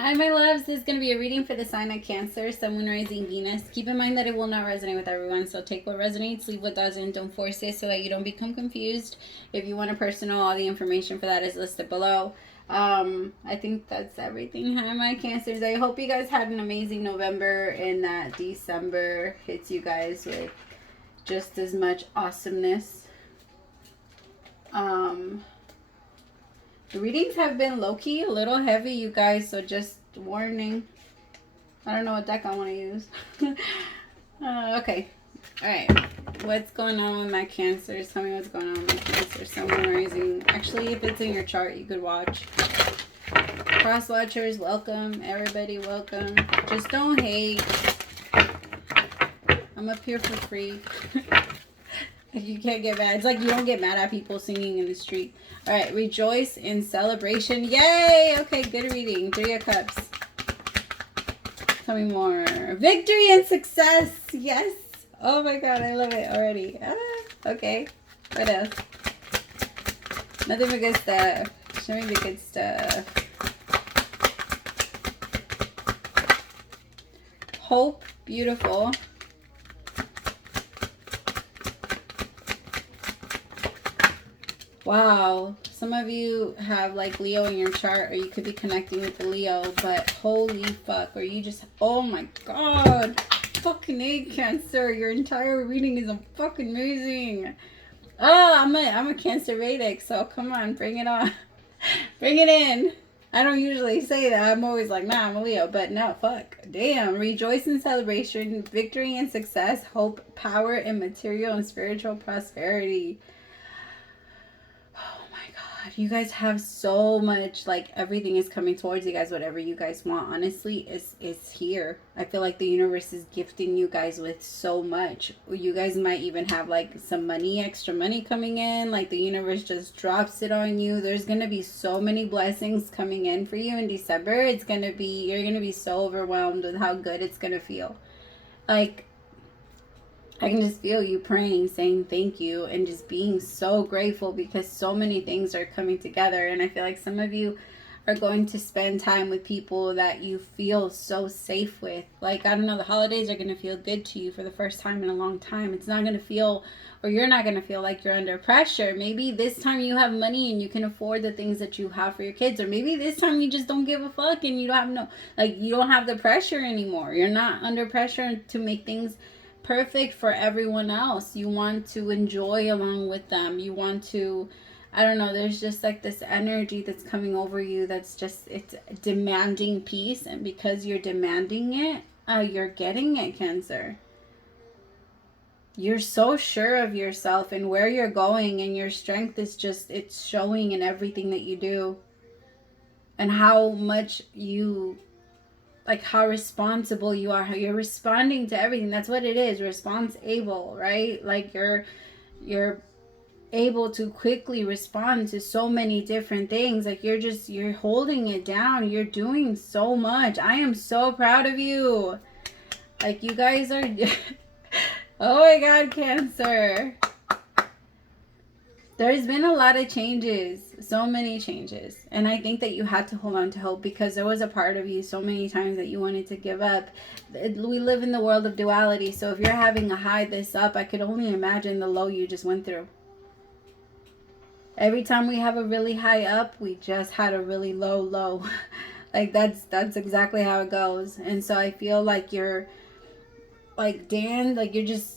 Hi, my loves. This is going to be a reading for the sign of Cancer, Sun, Moon, Rising, Venus. Keep in mind that it will not resonate with everyone, so take what resonates, leave what doesn't. Don't force it so that you don't become confused. If you want a personal, all the information for that is listed below. I think that's everything. Hi, my Cancers. I hope you guys had an amazing November and that December hits you guys with just as much awesomeness. The readings have been low-key a little heavy, you guys, so just warning. I don't know what deck I want to use. Okay. Alright. What's going on with my Cancers? Tell me what's going on with my Cancers. Someone rising. Actually, if it's in your chart, you could watch. Cross watchers, welcome. Everybody, welcome. Just don't hate. I'm up here for free. You can't get mad. It's like you don't get mad at people singing in the street. All right, rejoice in celebration. Yay! Okay, good reading. 3 of Cups. Tell me more. Victory and success. Yes. Oh my God, I love it already. Okay. What else? Nothing but good stuff. Show me the good stuff. Hope. Beautiful. Wow, some of you have like Leo in your chart, or you could be connecting with the Leo, but holy fuck, or you just, oh my God, fucking A, Cancer, your entire reading is fucking amazing. Oh, I'm a Cancer Vedic, so come on, bring it on. Bring it in. I don't usually say that. I'm always like, nah, I'm a Leo, but no, fuck. Damn. Rejoice in celebration, victory and success, hope, power, and material and spiritual prosperity. You guys have so much, like everything is coming towards you guys. Whatever you guys want, honestly, is here. I feel like the universe is gifting you guys with so much. You guys might even have like some money, extra money coming in, like the universe just drops it on you. There's gonna be so many blessings coming in for you in December. It's gonna be, you're gonna be so overwhelmed with how good it's gonna feel. Like, I can just feel you praying, saying thank you, and just being so grateful because so many things are coming together. And I feel like some of you are going to spend time with people that you feel so safe with. Like, I don't know, the holidays are going to feel good to you for the first time in a long time. It's not going to feel, or you're not going to feel like you're under pressure. Maybe this time you have money and you can afford the things that you have for your kids. Or maybe this time you just don't give a fuck and you don't have no, like, you don't have the pressure anymore. You're not under pressure to make things perfect for everyone else. You want to enjoy along with them. You want to, I don't know, there's just like this energy that's coming over you that's just, it's demanding peace. And because you're demanding it, you're getting it, Cancer. You're so sure of yourself and where you're going, and your strength is just, it's showing in everything that you do. And how much you, like how responsible you are, how you're responding to everything. That's what it is, responsible, right? Like you're able to quickly respond to so many different things. Like you're holding it down. You're doing so much. I am so proud of you. Like you guys are oh my God, Cancer. There's been a lot of changes, so many changes. And I think that you had to hold on to hope because there was a part of you so many times that you wanted to give up. We live in the world of duality. So if you're having a high this up, I could only imagine the low you just went through. Every time we have a really high up, we just had a really low. Like that's exactly how it goes. And so I feel like you're like, Dan, like you're just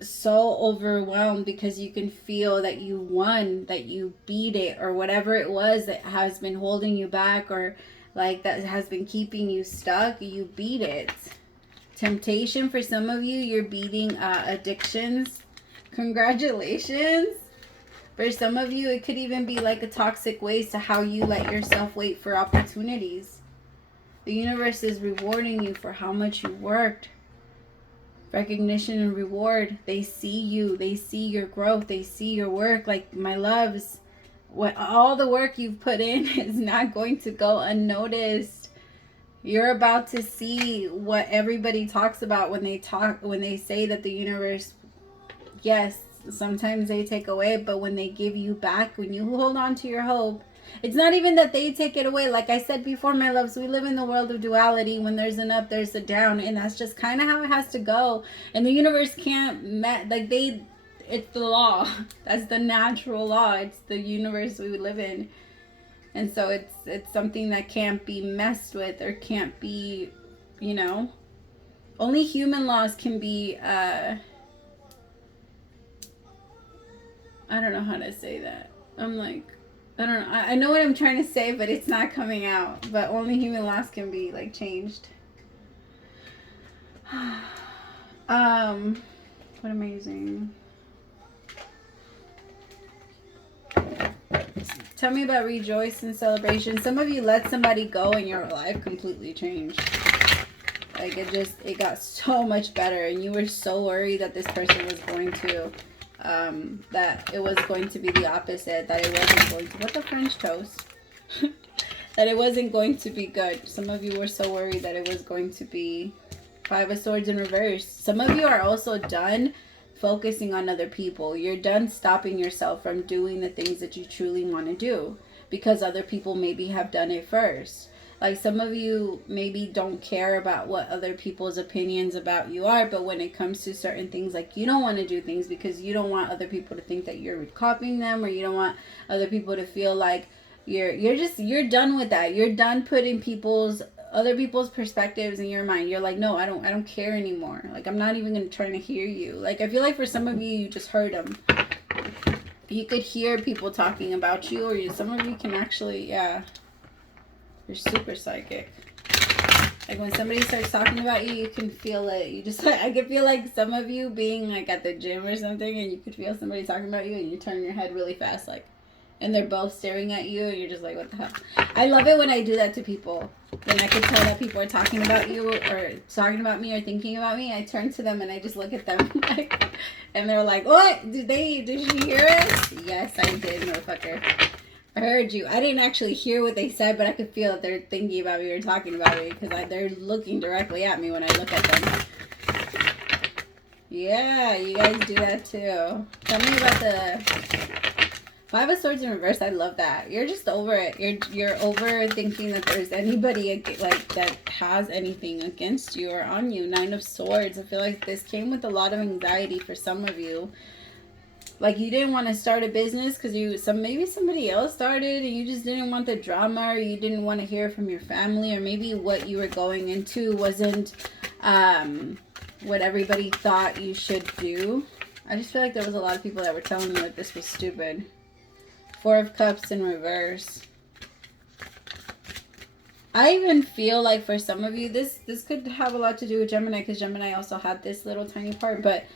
so overwhelmed because you can feel that you won, that you beat it, or whatever it was that has been holding you back, or like that has been keeping you stuck. You beat it. Temptation for some of you, you're beating addictions. Congratulations. For some of you, it could even be like a toxic waste to how you let yourself wait for opportunities. The universe is rewarding you for how much you worked. Recognition and reward. They see you. They see your growth. They see your work. Like, my loves, what all the work you've put in is not going to go unnoticed. You're about to see what everybody talks about when they say that the universe, yes, sometimes they take away, but when they give you back, when you hold on to your hope, It's not even that they take it away. Like I said before, my loves, we live in the world of duality. When there's an up, there's a down, and that's just kind of how it has to go. And the universe can't it's the law. That's the natural law. It's the universe we live in. And so it's something that can't be messed with or can't be, you know, only human laws can be, I don't know how to say that. I'm like, I don't know. I know what I'm trying to say, but it's not coming out. But only human laws can be, like, changed. What am I using? Tell me about rejoice and celebration. Some of you let somebody go and your life completely changed. Like it got so much better, and you were so worried that this person was going to, that it was going to be the opposite, that it wasn't going to, what the French toast? That it wasn't going to be good. Some of you were so worried that it was going to be 5 of Swords in reverse. Some of you are also done focusing on other people. You're done stopping yourself from doing the things that you truly want to do because other people maybe have done it first. Like some of you maybe don't care about what other people's opinions about you are, but when it comes to certain things, like you don't want to do things because you don't want other people to think that you're copying them, or you don't want other people to feel like you're done with that. You're done putting other people's perspectives in your mind. You're like, no, I don't care anymore. Like, I'm not even trying to hear you. Like, I feel like for some of you, you just heard them. You could hear people talking about you, or some of you can actually, yeah, you're super psychic. Like, when somebody starts talking about you, you can feel it. You just, like, I could feel like some of you being, like, at the gym or something, and you could feel somebody talking about you, and you turn your head really fast, like, and they're both staring at you, and you're just like, what the hell? I love it when I do that to people. When I can tell that people are talking about you, or talking about me, or thinking about me, I turn to them and I just look at them, like, and they're like, what? Did she hear it? Yes, I did, motherfucker. I heard you. I didn't actually hear what they said, but I could feel that they're thinking about me or talking about me, because they're looking directly at me when I look at them. Yeah, you guys do that too. Tell me about the 5 of Swords in reverse. I love that. You're just over it. You're over thinking that there's anybody like that has anything against you or on you. 9 of Swords. I feel like this came with a lot of anxiety for some of you. Like you didn't want to start a business because maybe somebody else started and you just didn't want the drama, or you didn't want to hear from your family, or maybe what you were going into wasn't what everybody thought you should do. I just feel like there was a lot of people that were telling you that this was stupid. 4 of Cups in reverse. I even feel like for some of you, this could have a lot to do with Gemini, because Gemini also had this little tiny part. But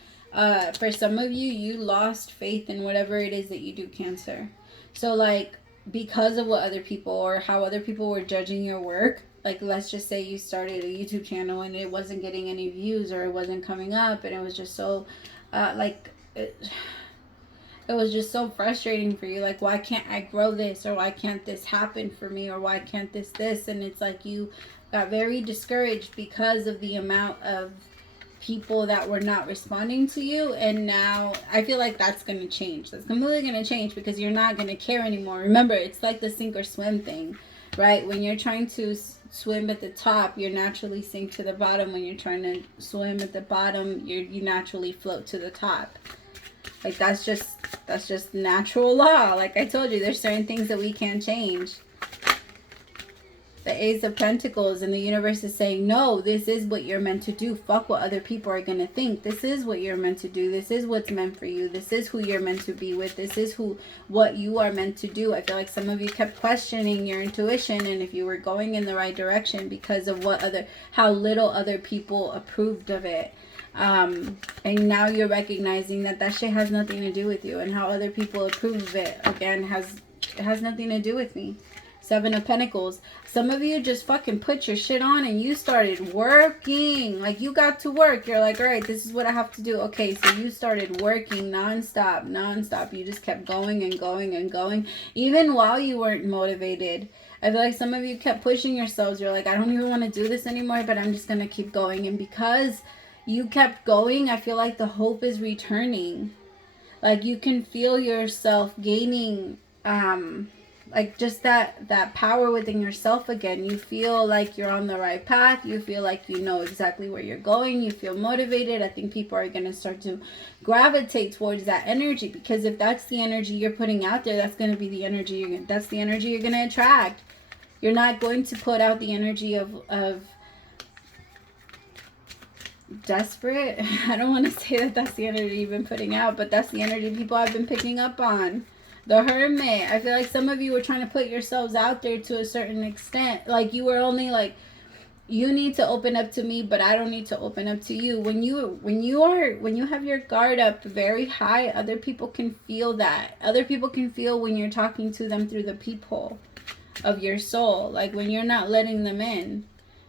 for some of you, you lost faith in whatever it is that you do, Cancer. So like, because of what other people, or how other people were judging your work, like let's just say you started a YouTube channel and it wasn't getting any views, or it wasn't coming up, and it was just so it was just so frustrating for you. Like, why can't I grow this? Or why can't this happen for me? Or why can't this? And it's like you got very discouraged because of the amount of people that were not responding to you. And now I feel like that's going to change. That's completely going to change, because you're not going to care anymore. Remember, it's like the sink or swim thing, right? When you're trying to swim at the top, you naturally sink to the bottom. When you're trying to swim at the bottom, you naturally float to the top. Like, that's just natural law. Like I told you, there's certain things that we can't change. The Ace of Pentacles, and the universe is saying, no, this is what you're meant to do. Fuck what other people are going to think. This is what you're meant to do. This is what's meant for you. This is who you're meant to be with. This is what you are meant to do. I feel like some of you kept questioning your intuition and if you were going in the right direction because of how little other people approved of it. And now you're recognizing that shit has nothing to do with you, and how other people approve of it, again, it has nothing to do with me. 7 of Pentacles. Some of you just fucking put your shit on and you started working. Like, you got to work. You're like, all right, this is what I have to do. Okay, so you started working nonstop. You just kept going and going and going, even while you weren't motivated. I feel like some of you kept pushing yourselves. You're like, I don't even want to do this anymore, but I'm just going to keep going. And because you kept going, I feel like the hope is returning. Like, you can feel yourself gaining, like just that power within yourself again. You feel like you're on the right path. You feel like you know exactly where you're going. You feel motivated. I think people are going to start to gravitate towards that energy, because if that's the energy you're putting out there, that's going to be the energy that's the energy you're going to attract. You're not going to put out the energy of desperate. I don't want to say that that's the energy you've been putting out, but that's the energy people have been picking up on. The Hermit. I feel like some of you were trying to put yourselves out there to a certain extent. Like you were only like, you need to open up to me, but I don't need to open up to you. When you have your guard up very high, other people can feel that. Other people can feel when you're talking to them through the peephole of your soul. Like when you're not letting them in.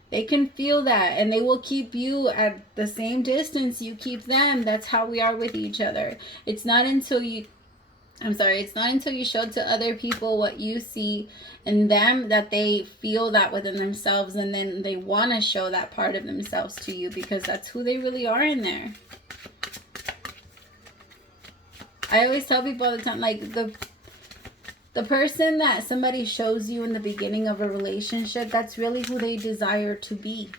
They can feel that, and they will keep you at the same distance you keep them. That's how we are with each other. It's not until you show to other people what you see in them that they feel that within themselves, and then they want to show that part of themselves to you, because that's who they really are in there. I always tell people all the time, like the person that somebody shows you in the beginning of a relationship, that's really who they desire to be.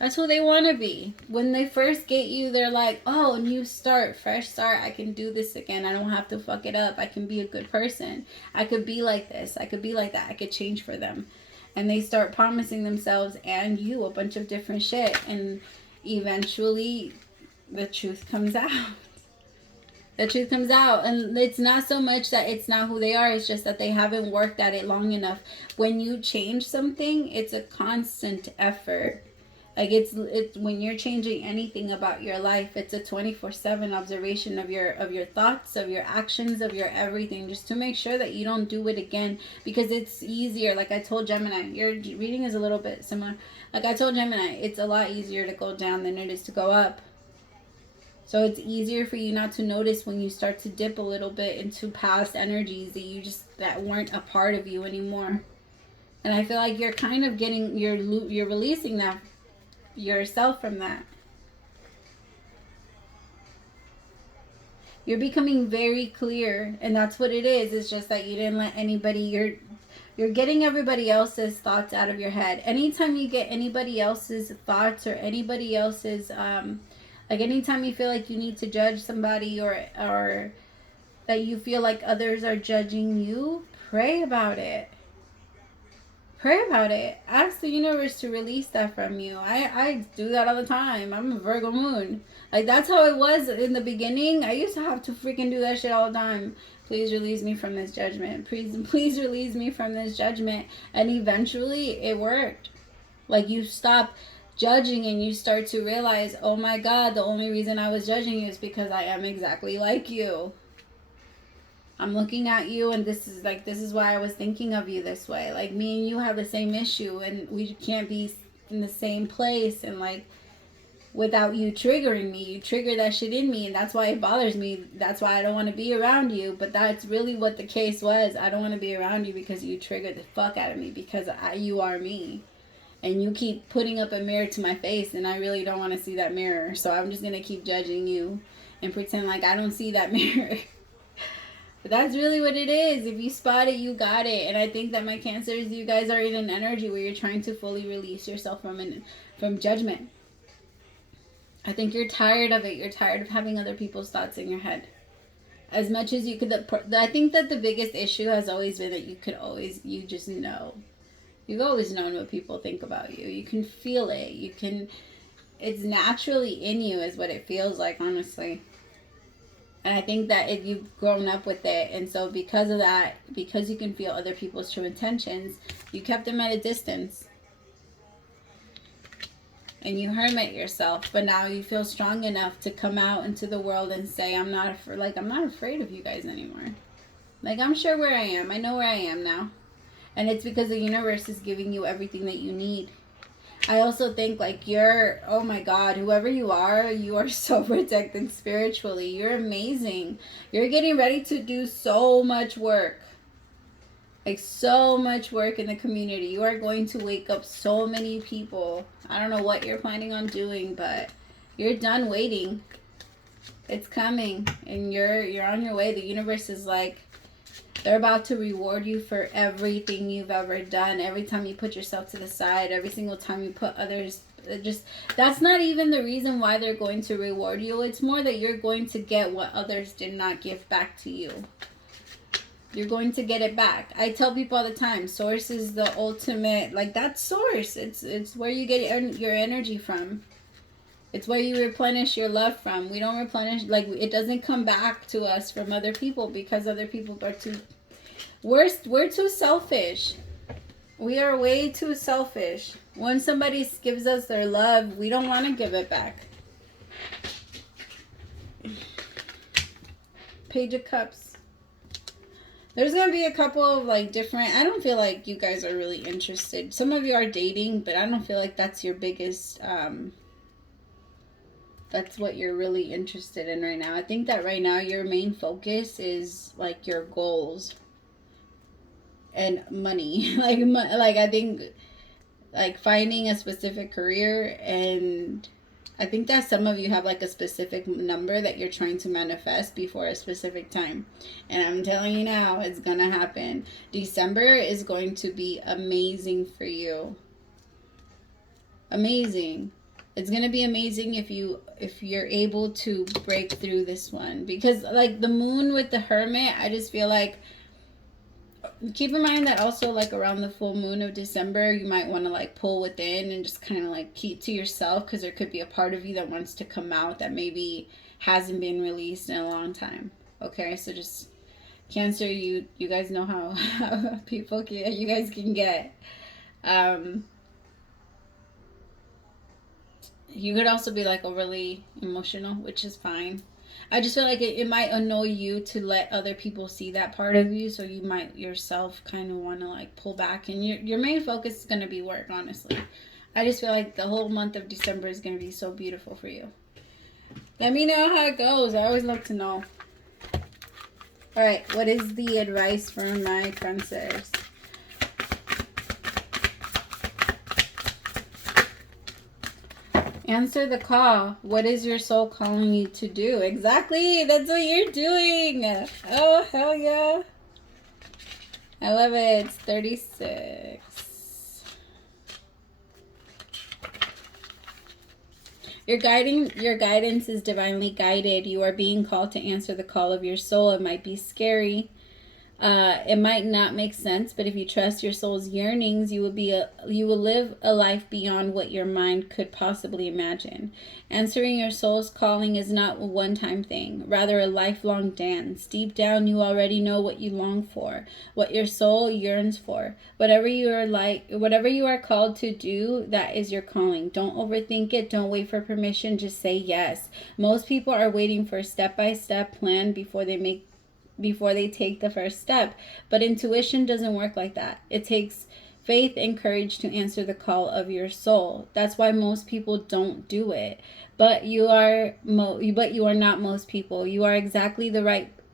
That's who they want to be. When they first get you, they're like, oh, new start, fresh start. I can do this again. I don't have to fuck it up. I can be a good person. I could be like this. I could be like that. I could change for them. And they start promising themselves and you a bunch of different shit. And eventually the truth comes out. The truth comes out. And it's not so much that it's not who they are. It's just that they haven't worked at it long enough. When you change something, it's a constant effort. Like it's when you're changing anything about your life, it's a 24/7 observation of your thoughts, of your actions, of your everything, just to make sure that you don't do it again. Because it's easier. Like I told Gemini, your reading is a little bit similar. Like I told Gemini, it's a lot easier to go down than it is to go up. So it's easier for you not to notice when you start to dip a little bit into past energies that weren't a part of you anymore. And I feel like you're kind of you're releasing that yourself from that. You're becoming very clear, and that's what it is. It's just that you didn't let anybody, you're getting everybody else's thoughts out of your head. Anytime you get anybody else's thoughts or anybody else's like anytime you feel like you need to judge somebody or that you feel like others are judging you, pray about it. Pray about it. Ask the universe to release that from you. I do that all the time. I'm a Virgo moon. Like, that's how it was in the beginning. I used to have to freaking do that shit all the time. Please release me from this judgment. Please release me from this judgment. And eventually it worked. Like, you stop judging and you start to realize, oh my God, the only reason I was judging you is because I am exactly like you. I'm looking at you, and this is why I was thinking of you this way. Like, me and you have the same issue, and we can't be in the same place, and like, without you triggering me. You trigger that shit in me, and that's why it bothers me. That's why I don't want to be around you. But that's really what the case was. I don't want to be around you because you triggered the fuck out of me, because you are me. And you keep putting up a mirror to my face, and I really don't want to see that mirror. So I'm just going to keep judging you and pretend like I don't see that mirror. But that's really what it is. If you spot it, you got it. And I think that my Cancers, you guys are in an energy where you're trying to fully release yourself from judgment. I think you're tired of it. You're tired of having other people's thoughts in your head. As much as you could, I think that the biggest issue has always been that you just know. You've always known what people think about you. You can feel it. It's naturally in you is what it feels like, honestly. And I think that if you've grown up with it, and so because of that, because you can feel other people's true intentions, you kept them at a distance. And you hermit yourself, but now you feel strong enough to come out into the world and say, I'm not afraid of you guys anymore. Like, I'm sure where I am. I know where I am now. And it's because the universe is giving you everything that you need. I also think, like, oh my God, whoever you are so protected spiritually. You're amazing. You're getting ready to do so much work. Like, so much work in the community. You are going to wake up so many people. I don't know what you're planning on doing, but you're done waiting. It's coming, and you're on your way. The universe is like, They're about to reward you for everything you've ever done. Every time you put yourself to the side, every single time you put others, just, that's not even the reason why they're going to reward you. It's more that you're going to get what others did not give back to you. You're going to get it back. I tell people all the time, source is the ultimate, like, that's source. It's where you get your energy from. It's where you replenish your love from. We don't replenish, like, it doesn't come back to us from other people because other people are we're too selfish. We are way too selfish. When somebody gives us their love, we don't want to give it back. Page of Cups. There's going to be a couple of, like, different, I don't feel like you guys are really interested. Some of you are dating, but I don't feel like that's your biggest, that's what you're really interested in right now. I think that right now your main focus is, like, your goals and money. like I think, like, finding a specific career, and I think that some of you have, like, a specific number that you're trying to manifest before a specific time. And I'm telling you now, it's gonna happen. December is going to be amazing for you. Amazing. It's gonna be amazing if you're able to break through this one. Because, like, the moon with the Hermit, I just feel like, keep in mind that also, like, around the full moon of December, you might want to, like, pull within and just kind of, like, keep to yourself, because there could be a part of you that wants to come out that maybe hasn't been released in a long time. Okay, so just, Cancer, you guys know how people can, you guys can get. You could also be, like, overly emotional, which is fine. I just feel like it might annoy you to let other people see that part of you, so you might yourself kind of want to, like, pull back. And your main focus is going to be work, honestly. I just feel like the whole month of December is going to be so beautiful for you. Let me know how it goes. I always love to know. All right, what is the advice from my Cancers? Answer the call. What is your soul calling you to do? Exactly. That's what you're doing. Oh, hell yeah. I love it. It's 36. Your guidance is divinely guided. You are being called to answer the call of your soul. It might be scary. It might not make sense, but if you trust your soul's yearnings, you will live a life beyond what your mind could possibly imagine. Answering your soul's calling is not a one-time thing, rather a lifelong dance. Deep down, you already know what you long for, what your soul yearns for. Whatever you are called to do, that is your calling. Don't overthink it. Don't wait for permission. Just say yes. Most people are waiting for a step-by-step plan before they take the first step. But intuition doesn't work like that. It takes faith and courage to answer the call of your soul. That's why most people don't do it. But you are not most people. You are exactly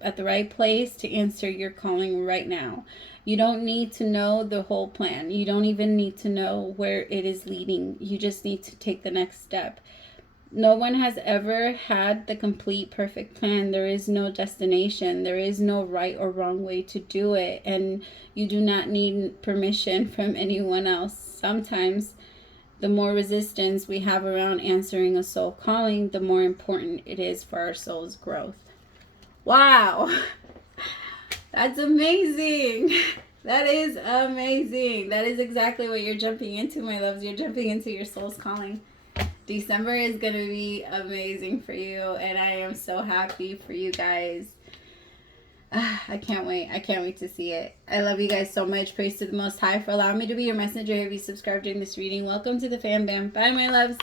at the right place to answer your calling right now. You don't need to know the whole plan. You don't even need to know where it is leading. You just need to take the next step. No one has ever had the complete perfect plan. There is no destination. There is no right or wrong way to do it. And you do not need permission from anyone else. Sometimes the more resistance we have around answering a soul calling, the more important it is for our soul's growth. Wow. That's amazing. That is amazing. That is exactly what you're jumping into, my loves. You're jumping into your soul's calling. December is going to be amazing for you, and I am so happy for you guys. I can't wait. I can't wait to see it. I love you guys so much. Praise to the Most High for allowing me to be your messenger. If you subscribed during this reading, welcome to the fam bam. Bye, my loves.